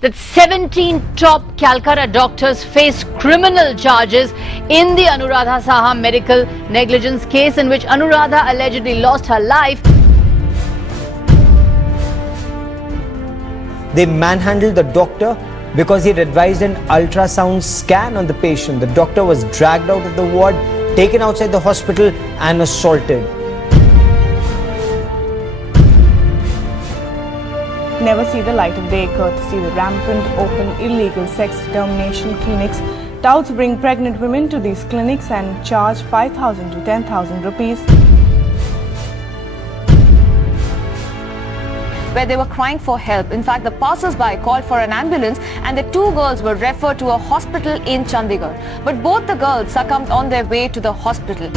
that 17 top Calcutta doctors face criminal charges in the Anuradha Saha medical negligence case in which Anuradha allegedly lost her life. They manhandled the doctor because he had advised an ultrasound scan on the patient. The doctor was dragged out of the ward, taken outside the hospital and assaulted. Never see the light of day courtesy the rampant open illegal sex determination clinics. Touts bring pregnant women to these clinics and charge 5,000 to 10,000 rupees. Where they were crying for help. In fact, the passers-by called for an ambulance and the two girls were referred to a hospital in Chandigarh. But both the girls succumbed on their way to the hospital.